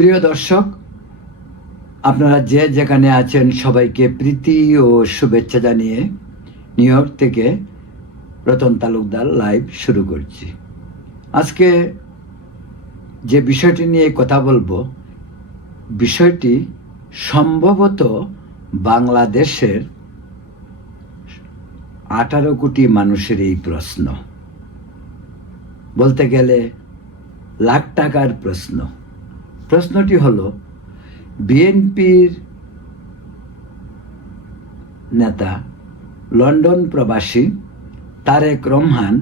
প্রিয় দর্শক, আপনারা যে যেখানে আছেন সবাইকে প্রীতি ও শুভেচ্ছা জানিয়ে নিউ ইয়র্ক থেকে রতন তালুকদার লাইভ শুরু করছি। আজকে যে বিষয়টি নিয়ে কথা বলব, বিষয়টি সম্ভবত বাংলাদেশের আঠারো কোটি মানুষের এই প্রশ্ন। বলতে গেলে লাখ টাকার প্রশ্ন। প্রশ্নটি হলো, বিএনপির নেতা, লন্ডন প্রবাসী তারেক রহমান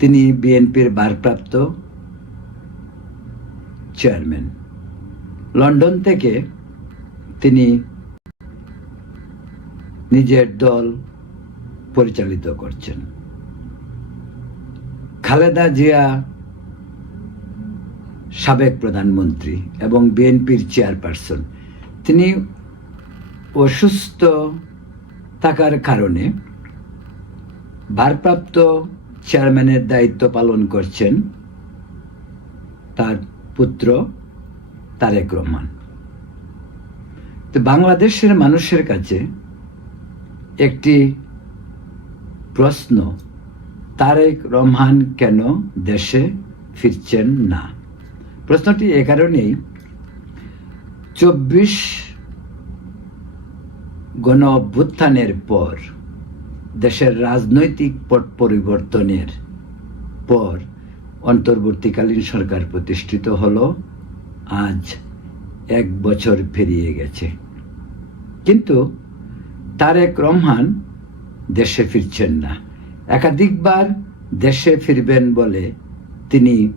তিনি বিএনপির ভারপ্রাপ্ত চেয়ারম্যান। লন্ডন থেকে তিনি নিজের দল পরিচালিত করছেন। খালেদা জিয়া সাবেক প্রধানমন্ত্রী এবং বিএনপির চেয়ারপারসন, তিনি অসুস্থ থাকার কারণে ভারপ্রাপ্ত চেয়ারম্যানের দায়িত্ব পালন করছেন তার পুত্র তারেক রহমান। তো বাংলাদেশের মানুষের কাছে একটি প্রশ্ন, তারেক রহমান কেন দেশে ফিরছেন না? প্রশ্নটি এ কারণেই, চব্বিশ গণ অভ্যুত্থানের পর, দেশের রাজনৈতিক পট পরিবর্তনের পর অন্তর্বর্তীকালীন সরকার প্রতিষ্ঠিত হলো। আজ এক বছর পেরিয়ে গেছে। কিন্তু তারেক রহমান দেশে ফিরছেন না। একাধিকবার দেশে ফিরবেন বলে তিনি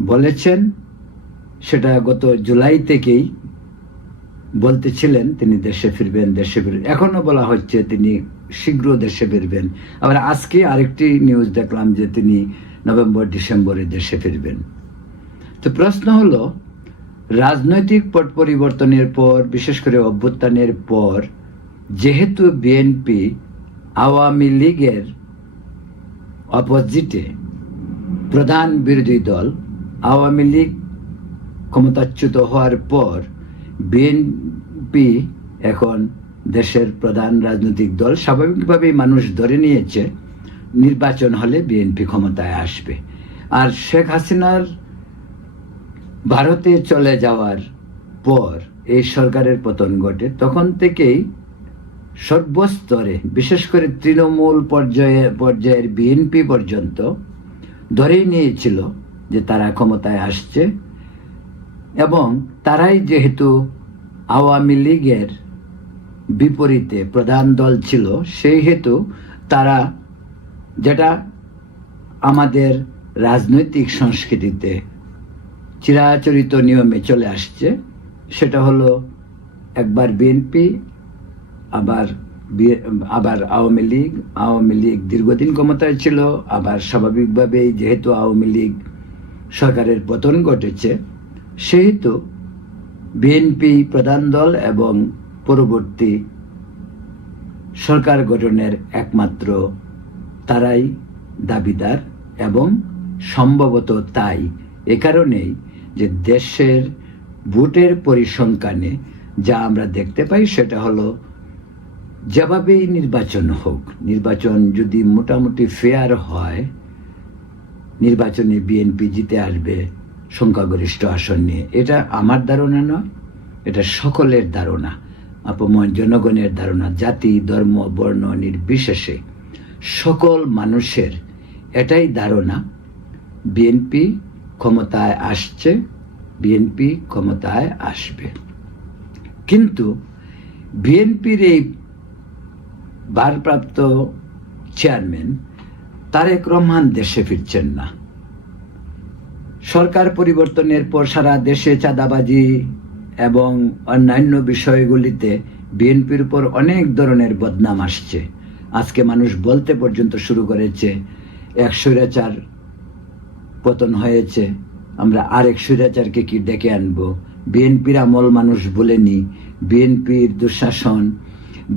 বলেছেন, সেটা গত জুলাই থেকেই বলতেছিলেন, তিনি দেশে ফিরবেন দেশে ফিরবেন। এখনও বলা হচ্ছে তিনি শীঘ্র দেশে ফিরবেন। আবার আজকে আরেকটি নিউজ দেখলাম যে তিনি নভেম্বর, ডিসেম্বরে দেশে ফিরবেন। তো প্রশ্ন হলো, রাজনৈতিক পট পরিবর্তনের পর, বিশেষ করে অভ্যুত্থানের পর, যেহেতু বিএনপি আওয়ামী লীগের অপোজিটে প্রধান বিরোধী দল আওয়ামী লীগ ক্ষমতাচ্যুত হওয়ার পর বিএনপি এখন দেশের প্রধান রাজনৈতিক দল, স্বাভাবিকভাবেই মানুষ ধরে নিয়েছে, নির্বাচন হলে বিএনপি ক্ষমতায় আসবে। আর শেখ হাসিনার ভারতে চলে যাওয়ার পর এই সরকারের পতন ঘটে, তখন থেকেই সর্বস্তরে, বিশেষ করে তৃণমূল পর্যায়ে, পর্যায়ের বিএনপি পর্যন্ত ধরেই নিয়েছিল যে তারা ক্ষমতায় আসছে। এবং তারাই যেহেতু আওয়ামী লীগের বিপরীতে প্রধান দল ছিল, সেই হেতু তারা যেটা আমাদের রাজনৈতিক সংস্কৃতিতে চিরাচরিত নিয়মে চলে আসছে, সেটা হলো একবার বিএনপি, আবার আবার আওয়ামী লীগ আওয়ামী লীগ দীর্ঘদিন ক্ষমতায় ছিল, আবার স্বাভাবিকভাবেই যেহেতু আওয়ামী লীগ সরকারের পতন ঘটেছে, সেহেতু বিএনপি প্রধান দল এবং পরবর্তী সরকার গঠনের একমাত্র তারাই দাবিদার এবং সম্ভবত তাই। এ কারণেই যে দেশের ভোটের পরিসংখ্যানে যা আমরা দেখতে পাই সেটা হলো যেভাবেই নির্বাচন হোক, নির্বাচন যদি মোটামুটি ফেয়ার হয় নির্বাচনে বিএনপি জিতে আসবে সংখ্যাগরিষ্ঠ আসন নিয়ে। এটা আমার ধারণা নয়, এটা সকলের ধারণা। আপময় জনগণের ধারণা, জাতি, ধর্ম, বর্ণ নির্বিশেষে সকল মানুষের এটাই ধারণা। বিএনপি ক্ষমতায় আসছে, বিএনপি ক্ষমতায় আসবে। কিন্তু বিএনপির এই ভারপ্রাপ্ত চেয়ারম্যান তারেক রহমান দেশে ফিরছেন না। সরকার পরিবর্তনের পর সারা দেশে চাঁদাবাজি এবং অন্যান্য বিষয়গুলিতে বিএনপির উপর অনেক ধরনের বদনাম আসছে। আজকে মানুষ বলতে পর্যন্ত শুরু করেছে, এক স্বৈরাচার পতন হয়েছে, আমরা আরেক স্বৈরাচারকে কি ডেকে আনব? বিএনপির আমল মানুষ বলেনি বিএনপির দুঃশাসন,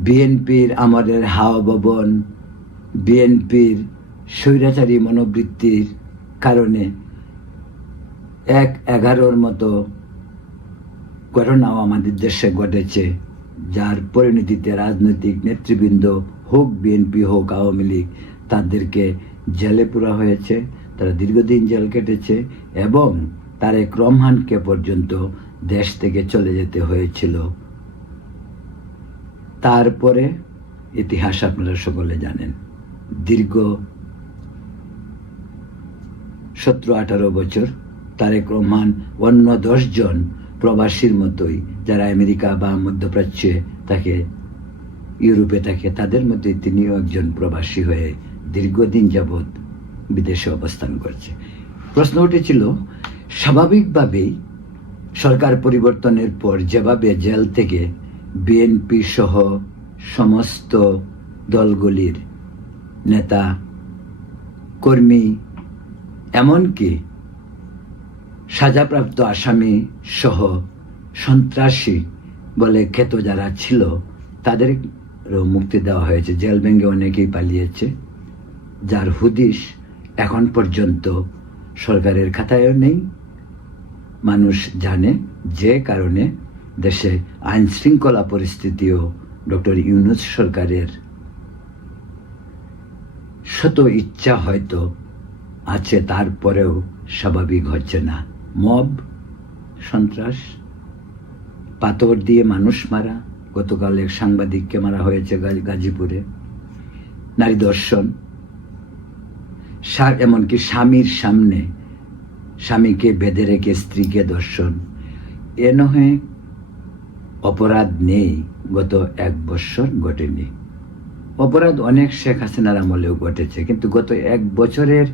বিএনপির আমাদের হাওয়া ভবন বিএনপির স্বৈরাচারী মনোবৃত্তির কারণে এক এগারোর মতো ঘটনাও আমাদের দেশে ঘটেছে, যার পরিণতিতে রাজনৈতিক নেতৃবৃন্দ হোক, বিএনপি হোক, আওয়ামী লীগ, তাদেরকে জেলে পুরা হয়েছে, তারা দীর্ঘদিন জেল কেটেছে এবং তারেক রহমানকে পর্যন্ত দেশ থেকে চলে যেতে হয়েছিল। তারপরে ইতিহাস আপনারা সকলে জানেন, দীর্ঘ সতেরো আঠারো বছর। তারেক রহমান অন্য দশজন প্রবাসীর মতোই, যারা আমেরিকা বা মধ্যপ্রাচ্যে তাকে, ইউরোপে থাকে তাদের মধ্যে তিনিও একজন প্রবাসী হয়ে দীর্ঘদিন যাবৎ বিদেশে অবস্থান করছে। প্রশ্ন উঠেছিল, স্বাভাবিকভাবেই সরকার পরিবর্তনের পর যেভাবে জেল থেকে বিএনপি সহ সমস্ত দলগুলির নেতা, কর্মী এমনকি সাজাপ্রাপ্ত আসামি সহ সন্ত্রাসী বলে খ্যাত যারা ছিল, তাদেরও মুক্তি দেওয়া হয়েছে। জেল ভেঙে অনেকেই পালিয়েছে। যার হুদিশ এখন পর্যন্ত সরকারের খাতায়ও নেই। মানুষ জানে যে কারণে দেশে আইন শৃঙ্খলা পরিস্থিতিও ডক্টর ইউনুস সরকারের শত ইচ্ছা হয়তো আছে, তারপরেও স্বাভাবিক হচ্ছে না। মব, সন্ত্রাস, পাথর দিয়ে মানুষ মারা, গতকাল এক সাংবাদিককে মারা হয়েছে গাজীপুরে। নারী দর্শন এমনকি স্বামীর সামনে, স্বামীকে বেঁধে রেখে স্ত্রীকে দর্শন। এ নহে অপরাধ নেই, গত এক বৎসর ঘটেনি। অপরাধ অনেক শেখ হাসিনার আমলেও ঘটেছে, কিন্তু গত এক বছরের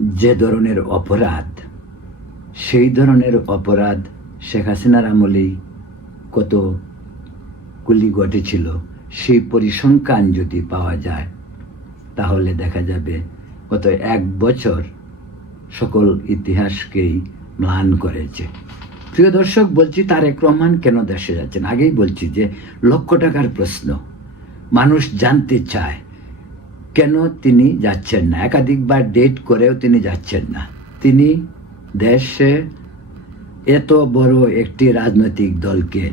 যে ধরনের অপরাধ, সেই ধরনের অপরাধ শেখ হাসিনার আমলেই কত গুলি ঘটেছিল, সেই পরিসংখ্যান যদি পাওয়া যায়, তাহলে দেখা যাবে গত এক বছর সকল ইতিহাসকেই ম্লান করেছে। প্রিয় দর্শক, বলছি তারেক রহমান কেন দেশে যাচ্ছেন? আগেই বলছি যে লক্ষ টাকার প্রশ্ন। মানুষ জানতে চায় কেন তিনি যাচ্ছেন না? একাধিকবার ডেট করেও তিনি যাচ্ছেন না। তিনি দেশে এত বড় একটি রাজনৈতিক দলকে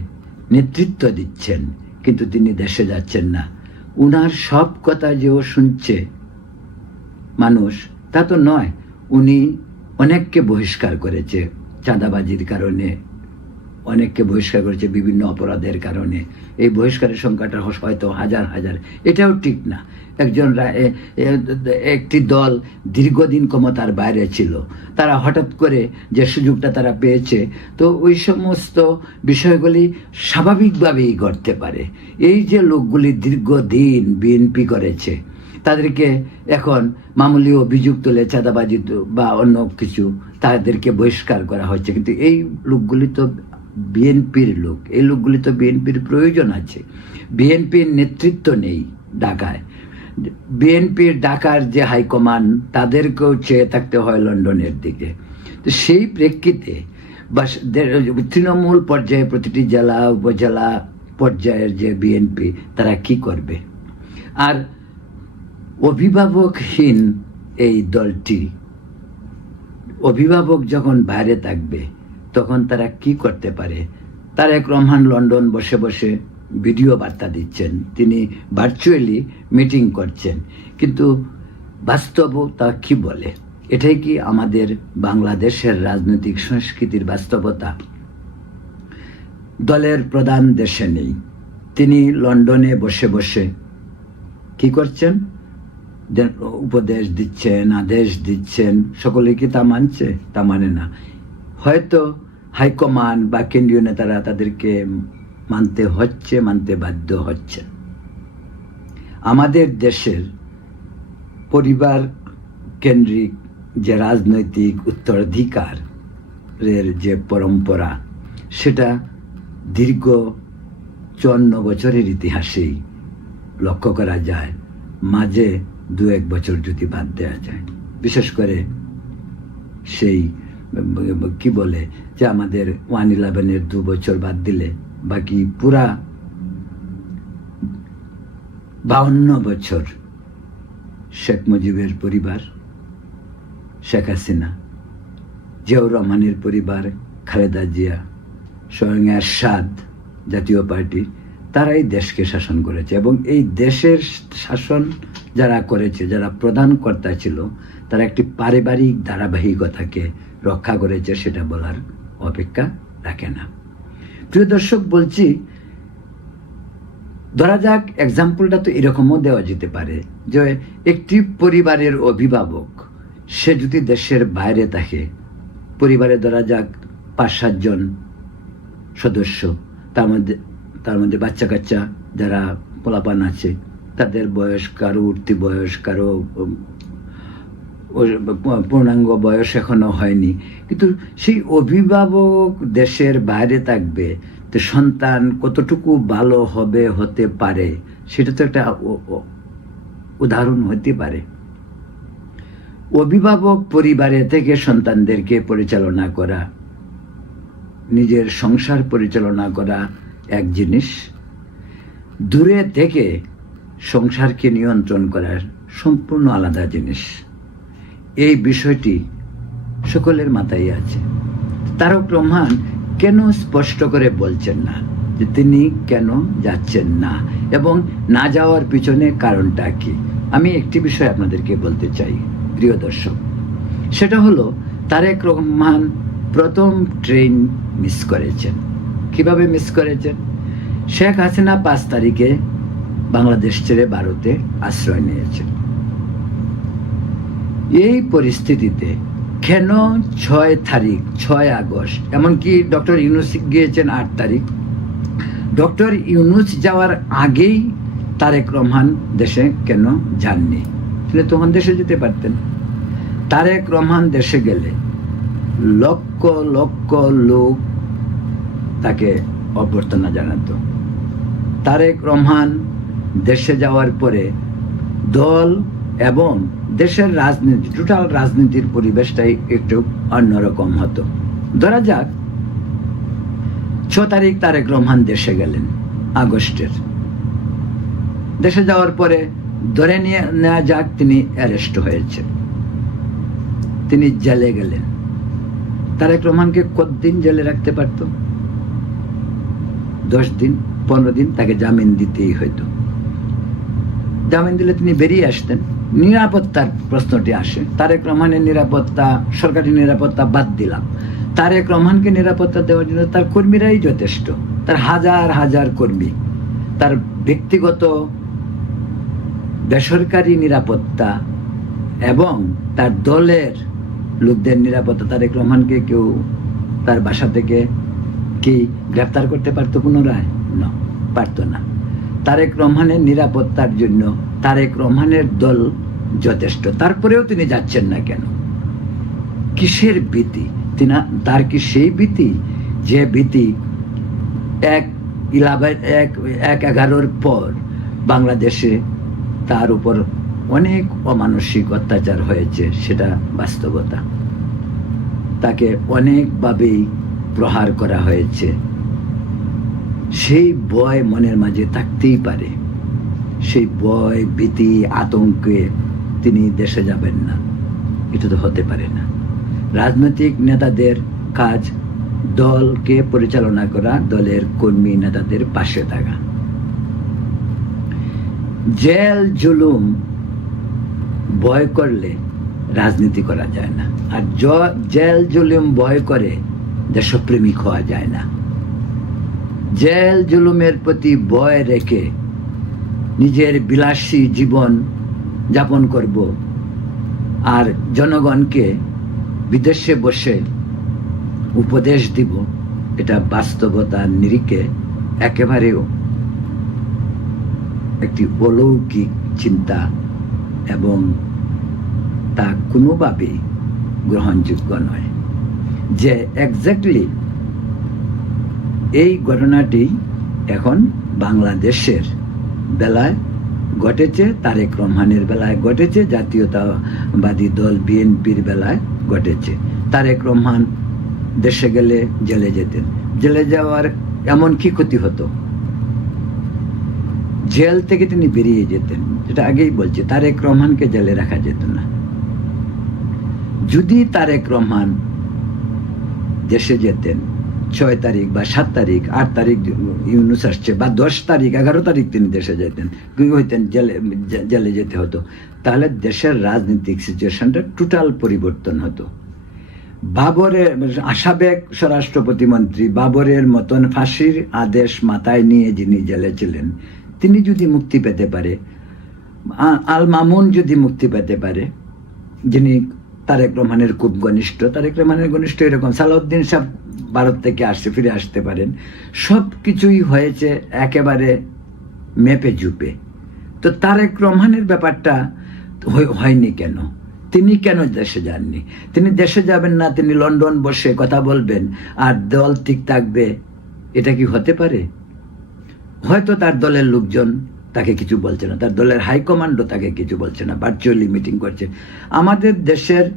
নেতৃত্ব দিচ্ছেন, কিন্তু তিনি দেশে যাচ্ছেন না। উনার সব কথা যে ও শুনছে মানুষ, তা তো নয়। উনি অনেককে বহিষ্কার করেছে চাঁদাবাজির কারণে, অনেককে বহিষ্কার করেছে বিভিন্ন অপরাধের কারণে। এই বহিষ্কারের সংখ্যাটা হয়তো হাজার হাজার, এটাও ঠিক না। একজন একটি দল দীর্ঘদিন ক্ষমতার বাইরে ছিল। তারা হঠাৎ করে যে সুযোগটা তারা পেয়েছে, তো ওই সমস্ত বিষয়গুলি স্বাভাবিকভাবেই ঘটতে পারে। এই যে লোকগুলি দীর্ঘদিন বিএনপি করেছে, তাদেরকে এখন মামুলি অভিযোগ তুলে চাঁদাবাজি বা অন্য কিছু তাদেরকে বহিষ্কার করা হচ্ছে কিন্তু এই লোকগুলি তো বিএনপির লোক, এই লোকগুলি তো বিএনপির প্রয়োজন আছে। বিএনপির নেতৃত্ব নেই ঢাকায়। বিএনপির ঢাকার যে হাইকমান্ড, তাদেরকেও চেয়ে থাকতে হয় লন্ডনের দিকে। তো সেই প্রেক্ষিতে বা তৃণমূল পর্যায়ে প্রতিটি জেলা, উপজেলা পর্যায়ের যে বিএনপি তারা কি করবে? আর অভিভাবকহীন এই দলটি, অভিভাবক যখন বাইরে থাকবে, তখন তারা কি করতে পারে? তারেক রহমান লন্ডন বসে বসে ভিডিও বার্তা দিচ্ছেন। তিনি ভার্চুয়ালি মিটিং করছেন। কিন্তু বাস্তব তা কি বলে? এটাই কি আমাদের বাংলাদেশের রাজনৈতিক সংস্কৃতির বাস্তবতা? দলের প্রধান দেশে নেই। তিনি লন্ডনে বসে বসে কি করছেন? উপদেশ দিচ্ছেন, আদেশ দিচ্ছেন। সকলে কি তা মানছে? তা মানে না। হয়তো হাইকমান্ড বা কেন্দ্রীয় নেতারা তাদেরকে মানতে হচ্ছে, মানতে বাধ্য হচ্ছে আমাদের দেশের পরিবার কেন্দ্রিক যে রাজনৈতিক উত্তরাধিকারের যে পরম্পরা, সেটা দীর্ঘ চুয়ান্ন বছরের ইতিহাসেই লক্ষ্য করা যায়। মাঝে দু এক বছর যদি বাদ দেওয়া যায়। বিশেষ করে সেই, কি বলে, যে আমাদের ওয়ান ইলেভেনের দু বছর বাদ দিলে বাকি পুরা বাউন্ন বছর শেখ মুজিবের পরিবার, শেখ হাসিনা, জিয়াউর রহমানের পরিবার, খালেদা জিয়া, স্বয়ং এরশাদ জাতীয় পার্টি, তারাই দেশকে শাসন করেছে এবং এই দেশের শাসন যারা করেছে, যারা প্রধান কর্তা ছিল, তারা একটি পারিবারিক ধারাবাহিকতাকে রক্ষা করেছে, সেটা বলার অপেক্ষা রাখে না। প্রিয় দর্শক, বলছি, ধরা যাক এক্সাম্পলটা তো এরকমও দেওয়া যেতে পারে, যে একটি পরিবারের অভিভাবক, সে যদি দেশের বাইরে থাকে, পরিবারে ধরা যাক পাঁচ সাতজন সদস্য, তার মধ্যে তার মধ্যে বাচ্চা কাচ্চা যারা পোলাপান আছে, তাদের বয়স কারও উঠতি বয়স, কারও পূর্ণাঙ্গ বয়স এখনও হয়নি। কিন্তু সেই অভিভাবক দেশের বাইরে থাকবে, তো সন্তান কতটুকু ভালো হবে, হতে পারে, সেটা তো একটা উদাহরণ হতে পারে। অভিভাবক পরিবারে থেকে সন্তানদেরকে পরিচালনা করা, নিজের সংসার পরিচালনা করা এক জিনিস। দূরে থেকে সংসারকে নিয়ন্ত্রণ করার সম্পূর্ণ আলাদা জিনিস। বিষয়টি সকলের মাথায় আছে। তারক রহমান কেন স্পষ্ট করে বলছেন না যে তিনি কেন যাচ্ছেন না এবং না যাওয়ার পিছনে কারণটা কি? আমি একটি বিষয় আপনাদেরকে বলতে চাই, প্রিয় দর্শক। সেটা হলো, তারেক রহমান প্রথম ট্রেন মিস করেছেন। কীভাবে মিস করেছেন? শেখ হাসিনা পাঁচ তারিখে বাংলাদেশ ছেড়ে ভারতে আশ্রয় নিয়েছেন। এই পরিস্থিতিতে কেন ছয় তারিখ, ছয় আগস্ট, এমনকি ডক্টর ইউনুস গিয়েছেন আট তারিখ? ডক্টর ইউনুস যাওয়ার আগেই তারেক রহমান দেশে কেন যাননি? তিনি তখন দেশে যেতে পারতেন। তারেক রহমান দেশে গেলে লক্ষ লক্ষ লোক তাকে অভ্যর্থনা জানাতো। তারেক রহমান দেশে যাওয়ার পরে দল এবং দেশের রাজনীতি টোটাল রাজনীতির পরিবেশটাই একটু অন্যরকম হতো। ধরা যাক, ছ তারিখ তারেক রহমান দেশে গেলেন, আগস্টের। দেশে যাওয়ার পরে ধরে নিয়ে নেওয়া যাক, তিনি অ্যারেস্ট হয়েছেন তিনি জেলে গেলেন। তারেক রহমানকে কতদিন জেলে রাখতে পারত? দশ দিন, পনেরো দিন তাকে জামিন দিতেই হইতো। জামিন দিলে তিনি বেরিয়ে আসতেন। নিরাপত্তার প্রশ্নটি আসে। তারেক রহমানের নিরাপত্তা, সরকারি নিরাপত্তা বাদ দিলাম। তারেক রহমানকে নিরাপত্তা দেওয়ার জন্য তার কর্মীরাই যথেষ্ট। তার হাজার হাজার কর্মী। তার ব্যক্তিগত, বেসরকারি নিরাপত্তা এবং তার দলের লোকদের নিরাপত্তা তারেক রহমানকে কেউ তার বাসা থেকে কি গ্রেফতার করতে পারতো পুনরায়? না, পারতো না। তারেক রহমানের নিরাপত্তার জন্য তারেক রহমানের দল যথেষ্ট, তারপরেও তিনি যাচ্ছেন না কেন? কিসের ভীতি? তিনি, তার কি সেই ভীতি? যে ভীতি এক ইলাভেন এক এক এগারোর পর বাংলাদেশে তার উপর অনেক অমানসিক অত্যাচার হয়েছে, সেটা বাস্তবতা। তাকে অনেকভাবেই প্রহার করা হয়েছে। সেই ভয় মনের মাঝে থাকতেই পারে। সেই ভয়, ভীতি, আতঙ্কে তিনি দেশে যাবেন না। এটা তো হতে পারে না। রাজনৈতিক নেতাদের কাজ দলকে পরিচালনা করা, দলের কর্মী নেতাদের পাশে থাকা। জেল, জুলুম ভয় করলে রাজনীতি করা যায় না। আর জেল, জুলুম ভয় করে দেশপ্রেমিক হওয়া যায় না। জেল, জুলুমের প্রতি ভয় রেখে নিজের বিলাসী জীবন যাপন করব। আর জনগণকে বিদেশে বসে উপদেশ দিব। এটা বাস্তবতার নিরিখে একেবারেও একটি অলৌকিক চিন্তা এবং তা কোনোভাবেই গ্রহণযোগ্য নয়। যে এক্স্যাক্টলি এই ঘটনাটি এখন বাংলাদেশের বেলায় ঘটেছে, তারেক রহমানের বেলায় ঘটেছে, জাতীয়তাবাদী দল বিএনপির বেলায় ঘটেছে। তারেক রহমান দেশে গেলে জেলে যেতেন। জেলে যাওয়ার এমন কি ক্ষতি হতো? জেল থেকে তিনি বেরিয়ে যেতেন, যেটা আগেই বলছি, তারেক রহমানকে জেলে রাখা যেত না। যদি তারেক রহমান দেশে যেতেন ছয় তারিখ বা সাত তারিখ, আট তারিখ ইউনুস আসছে বা দশ তারিখ, এগারো তারিখ তিনি দেশে যেতেন হইতেন জেলে জেলে যেতে হতো। তাহলে দেশের রাজনৈতিক সিচুয়েশনটা টোটাল পরিবর্তন হতো। বাবরের আশাবেগ স্বরাষ্ট্র প্রতিমন্ত্রী বাবরের মতন ফাঁসির আদেশ মাথায় নিয়ে যিনি জেলে ছিলেন, তিনি যদি মুক্তি পেতে পারে আল মামুন যদি মুক্তি পেতে পারে, যিনি তারেক রহমানের খুব ঘনিষ্ঠ, তারেক রহমানের ঘনিষ্ঠ এরকম সালাউদ্দিন সাহেব ভারত থেকে আসতে ফিরে আসতে পারেন। সব কিছুই হয়েছে একেবারে মেপে জুপে তো তারেক রহমানের ব্যাপারটা হয়- হয়নি কেন? তিনি কেন দেশে যাননি? তিনি দেশে যাবেন না, তিনি লন্ডন বসে কথা বলবেন, আর দল ঠিক থাকবে, এটা কি হতে পারে? হয়তো তার দলের লোকজন তাকে কিছু বলছে না, তার দলের হাইকমান্ডও তাকে কিছু বলছে না, ভার্চুয়ালি মিটিং করছে। আমাদের দেশের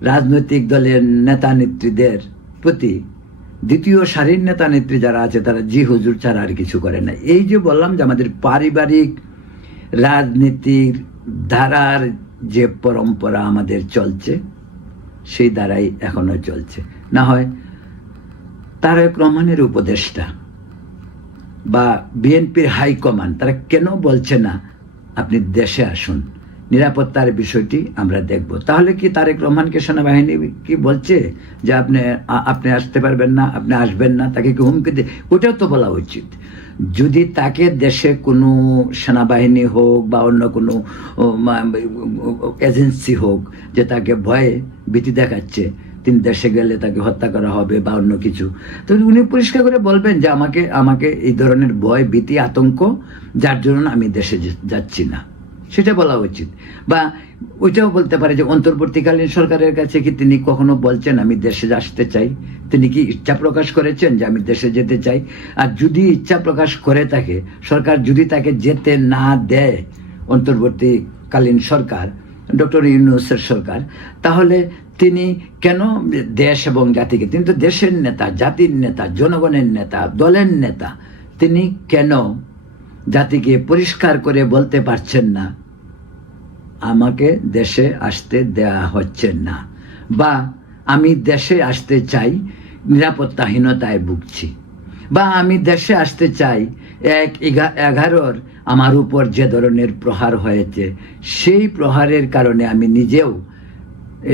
রাজনৈতিক দলের নেতা নেত্রীদের প্রতি দ্বিতীয় সারির নেতা নেত্রী যারা আছে তারা, জি, হুজুর, ছাড়া আর কিছু করে না এই যে বললাম যে আমাদের পারিবারিক রাজনীতির ধারার যে পরম্পরা আমাদের চলছে, সেই দ্বারাই এখনও চলছে। না হয় তারেক রহমানের উপদেষ্টা বা বিএনপির হাইকমান্ড, তারা কেন বলছে না, আপনি দেশে আসুন। নিরাপত্তার বিষয়টি আমরা দেখব। তাহলে কি তারেক রহমানকে সেনাবাহিনী কি বলছে যে আপনি আপনি আসতে পারবেন না, আপনি আসবেন না, তাকে কি হুমকি দিয়ে ওটাও তো বলা উচিত। যদি তাকে দেশে কোনো সেনাবাহিনী হোক বা অন্য কোনো এজেন্সি হোক যে তাকে ভয়ে ভীতি দেখাচ্ছে, তিনি দেশে গেলে তাকে হত্যা করা হবে বা অন্য কিছু তো উনি পরিষ্কার করে বলবেন যে আমাকে আমাকে এই ধরনের ভয়, ভীতি, আতঙ্ক, যার জন্য আমি দেশে যাচ্ছি না। সেটা বলা উচিত। বা ওইটাও বলতে পারে যে অন্তর্বর্তীকালীন সরকারের কাছে কি তিনি কখনো বলছেন, আমি দেশে আসতে চাই তিনি কি ইচ্ছা প্রকাশ করেছেন যে, আমি দেশে যেতে চাই আর যদি ইচ্ছা প্রকাশ করে থাকে, সরকার যদি তাকে যেতে না দেয়, অন্তর্বর্তীকালীন সরকার, ডক্টর ইউনুসের সরকার, তাহলে তিনি কেন দেশ এবং জাতিকে, তিনি তো দেশের নেতা, জাতির নেতা, জনগণের নেতা, দলের নেতা, তিনি কেন জাতিকে পরিষ্কার করে বলতে পারছেন না। আমাকে দেশে আসতে দেয়া হচ্ছে না। বা আমি দেশে আসতে চাই, নিরাপত্তাহীনতায় ভুগছি। বা আমি দেশে আসতে চাই, এক এগা- এগারোর আমার উপর যে ধরনের প্রহার হয়েছে, সেই প্রহারের কারণে আমি নিজেও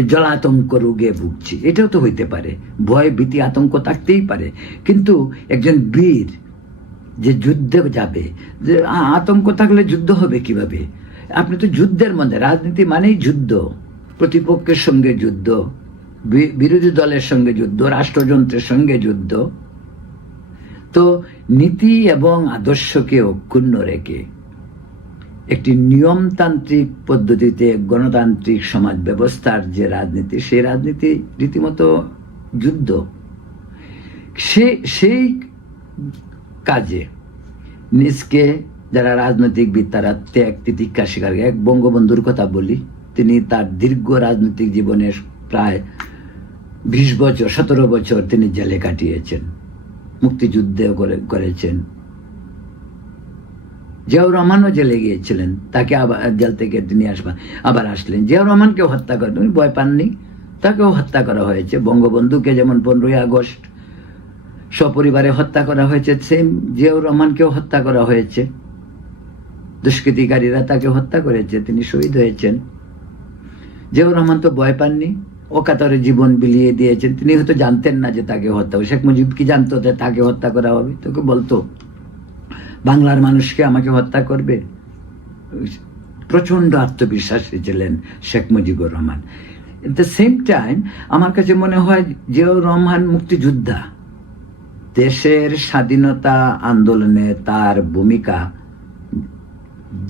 জলাতঙ্ক রোগে ভুগছি। এটাও তো হইতে পারে। ভয়, ভীতি, আতঙ্ক থাকতেই পারে। কিন্তু একজন বীর যে যুদ্ধে যাবে, যে আতঙ্ক থাকলে যুদ্ধ হবে কীভাবে? আপনি তো যুদ্ধের মধ্যে, রাজনীতি মানেই যুদ্ধ। প্রতিপক্ষের সঙ্গে যুদ্ধ বিরোধী দলের সঙ্গে যুদ্ধ, রাষ্ট্রযন্ত্রের সঙ্গে যুদ্ধ। তো নীতি এবং আদর্শকে অক্ষুণ্ণ রেখে একটি নিয়মতান্ত্রিক পদ্ধতিতে গণতান্ত্রিক সমাজ ব্যবস্থার যে রাজনীতি, সেই রাজনীতি রীতিমতো যুদ্ধ। সে, সেই কাজে। নিজকে যারা রাজনৈতিকবিদ তারা ত্যাগ তিতিক্ষা স্বীকার করে। এক বঙ্গবন্ধুর কথা বলি, তিনি তার দীর্ঘ রাজনৈতিক জীবনের প্রায় বিশ বছর, সতেরো বছর তিনি জেলে কাটিয়েছেন মুক্তিযুদ্ধে করে- করেছেন। জিয়াউর রহমানও জেলে গিয়েছিলেন, তাকে আবার জেল থেকে তিনি আসবেন আবার আসলেন। জিয়াউর রহমানকেও হত্যা করেন ভয় পাননি, তাকেও হত্যা করা হয়েছে। বঙ্গবন্ধুকে যেমন পনেরোই আগস্ট সপরিবারে হত্যা করা হয়েছে। সেম জিয়াউর রহমানকেও হত্যা করা হয়েছে। দুষ্কৃতিকারীরা তাকে হত্যা করেছে, তিনি শহীদ হয়েছেন। জিয়াউর রহমান তো ভয় পাননি, অকাতরে জীবন বিলিয়ে দিয়েছেন। তিনি হয়তো জানতেন না যে তাকে হত্যা শেখ মুজিব কি জানতো যে তাকে হত্যা করা হবে? তোকে বলতো, বাংলার মানুষকে আমাকে হত্যা করবে? প্রচণ্ড আত্মবিশ্বাসী ছিলেন Sheikh Mujibur Rahman. At the same time আমার কাছে মনে হয় জিয়াউর রহমান মুক্তিযোদ্ধা। দেশের স্বাধীনতা আন্দোলনে তার ভূমিকা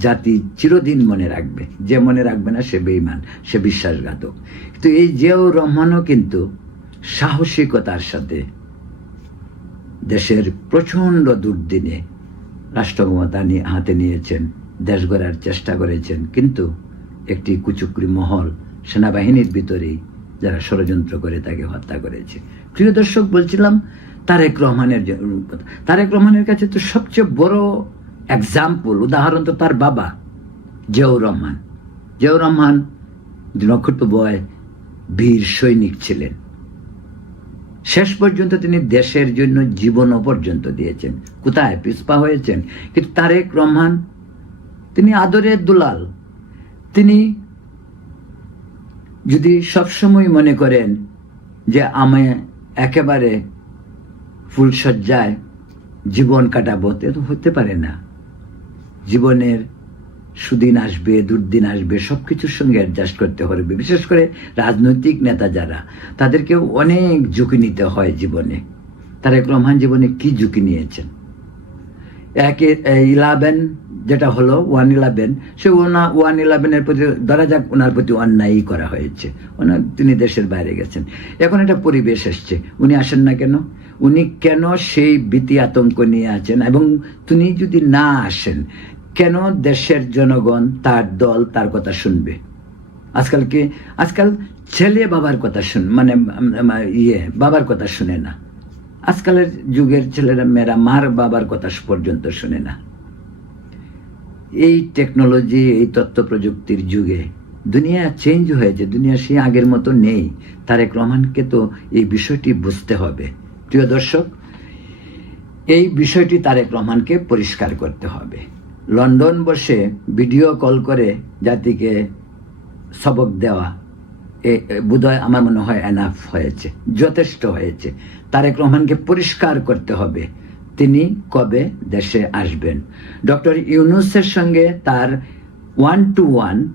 জাতি চিরদিন মনে রাখবে। যে মনে রাখবে না, সে বেইমান সে বিশ্বাসঘাতক। কিন্তু এই জিয়াউর রহমানও কিন্তু সাহসিকতার সাথে দেশের প্রচণ্ড দুর্দিনে রাষ্ট্রক্ষমতা নিয়ে হাতে নিয়েছেন, দেশ গড়ার চেষ্টা করেছেন। কিন্তু একটি কুচুকরি মহল সেনাবাহিনীর ভিতরেই যারা ষড়যন্ত্র করে তাকে হত্যা করেছে। প্রিয় দর্শক, বলছিলাম তারেক রহমানের তারেক রহমানের কাছে তো সবচেয়ে বড় এক্সাম্পল উদাহরণ তো তার বাবা, জিয়াউর রহমান। জিয়াউর রহমান নক্ষত্র বয়, বীর সৈনিক ছিলেন। শেষ পর্যন্ত তিনি দেশের জন্য জীবনও পর্যন্ত দিয়েছেন। কোথায়? পিসপা হয়েছেন। কিন্তু তারেক রহমান, তিনি আদরের দুলাল। তিনি যদি সবসময় মনে করেন যে আমি একেবারে ফুলসজ্জায় জীবন কাটাবো, তে তো হতে পারে না। জীবনের সুদিন আসবে, দুর্দিন আসবে সব কিছুর সঙ্গে অ্যাডজাস্ট করতে হবে। বিশেষ করে রাজনৈতিক নেতা যারা, তাদেরকেও অনেক ঝুঁকি নিতে হয় জীবনে। তারেক রহমান জীবনে কি ঝুঁকি নিয়েছেন? একে ইলেভেন যেটা হলো ওয়ান ইলেভেন, সে ওনা ওয়ান ইলেভেনের প্রতি ধরা যাক ওনার প্রতি অন্যায়ই করা হয়েছে। ওনার তিনি দেশের বাইরে গেছেন। এখন একটা পরিবেশ এসছে। উনি আসেন না কেন? উনি কেন সেই ভীতি আতঙ্ক নিয়ে আছেন? এবং তিনি যদি না আসেন, কেন দেশের জনগণ তার দল তার কথা শুনবে? আজকাল কি? আজকাল ছেলে বাবার কথা শুন মানে ইয়ে বাবার কথা শুনে না। আজকালের যুগের ছেলেরা, মেয়েরা মার বাবার কথা পর্যন্ত শুনে না। এই টেকনোলজি এই তথ্য প্রযুক্তির যুগে দুনিয়া চেঞ্জ হয়েছে, দুনিয়া সে আগের মতো নেই। তারেক রহমানকে তো এই বিষয়টি বুঝতে হবে। প্রিয় দর্শক, এই বিষয়টি তারেক রহমানকে পরিষ্কার করতে হবে। লন্ডন বসে ভিডিও কল করে জাতিকে সবক দেওয়া, এ বোধহয় আমার মনে হয় এনাফ হয়েছে, যথেষ্ট হয়েছে। তারেক রহমানকে পরিষ্কার করতে হবে। তিনি কবে দেশে আসবেন? ডক্টর ইউনুসের সঙ্গে তার ওয়ান টু ওয়ান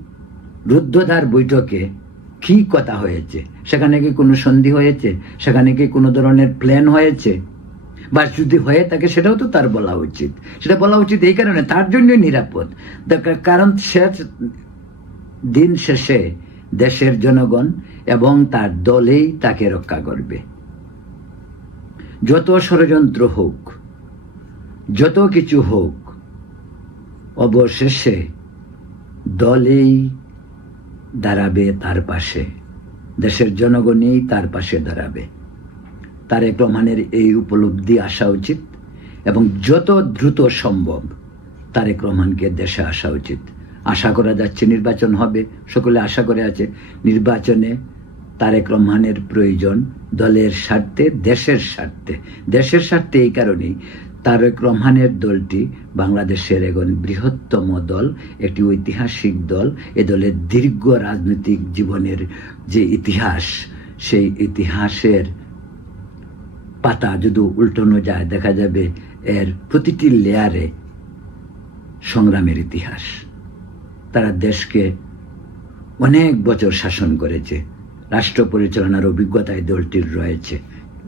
রুদ্ধদ্বার বৈঠকে কি কথা হয়েছে? সেখানে কি কোনো সন্ধি হয়েছে? সেখানে কি কোনো ধরনের প্ল্যান হয়েছে? বা যদি হয়ে থাকে, সেটাও তো তার বলা উচিত। সেটা বলা উচিত এই কারণে, তার জন্যই নিরাপদ। কারণ সে দিন শেষে দেশের জনগণ এবং তার দলেই তাকে রক্ষা করবে। যত ষড়যন্ত্র হোক যত কিছু হোক, অবশেষে দলেই দাঁড়াবে তার পাশে। দেশের জনগণই তার পাশে দাঁড়াবে। তারেক রহমানের এই উপলব্ধি আসা উচিত এবং যত দ্রুত সম্ভব তারেক রহমানকে দেশে আসা উচিত। আশা করা যাচ্ছে নির্বাচন হবে, সকলে আশা করে আছে। নির্বাচনে তারেক রহমানের প্রয়োজন দলের স্বার্থে, দেশের স্বার্থে। দেশের স্বার্থে এই কারণেই তারেক রহমানের দলটি বাংলাদেশের এখন বৃহত্তম দল, একটি ঐতিহাসিক দল। এ দলের দীর্ঘ রাজনৈতিক জীবনের যে ইতিহাস, সেই ইতিহাসের পাতা যদি উল্টানো যায়, দেখা যাবে এর প্রতিটি লেয়ারে সংগ্রামের ইতিহাস। তারা দেশকে অনেক বছর শাসন করেছে। রাষ্ট্র পরিচালনার অভিজ্ঞতায় দলটির রয়েছে,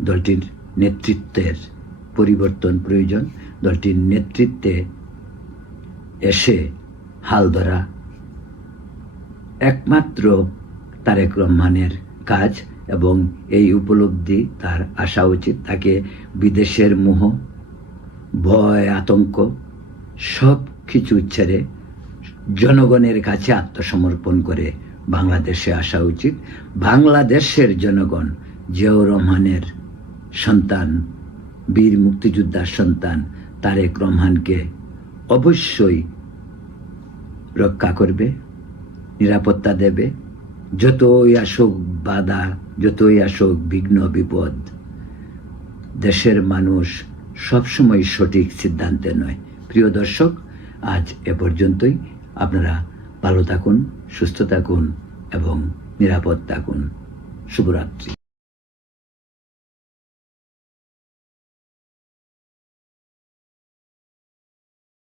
দলটির নেতৃত্বের পরিবর্তন প্রয়োজন। দলটির নেতৃত্বে এসে হাল ধরা। একমাত্র তারেক রহমানের কাজ এবং এই উপলব্ধি, তার আসা উচিত, তাকে বিদেশের মোহ, ভয়, আতঙ্ক সব কিছু ছেড়ে জনগণের কাছে আত্মসমর্পণ করে বাংলাদেশে আসা উচিত। বাংলাদেশের জনগণ জিয়াউর রহমানের সন্তান বীর মুক্তিযোদ্ধার সন্তান তারেক রহমানকে অবশ্যই রক্ষা করবে, নিরাপত্তা দেবে। যতই আসুক বাধা, যতই আসুক বিঘ্ন, বিপদ, দেশের মানুষ সবসময় সঠিক সিদ্ধান্তে নয়। প্রিয় দর্শক, আজ এ পর্যন্তই। আপনারা ভালো থাকুন, সুস্থ থাকুন এবং নিরাপদ থাকুন। শুভরাত্রি।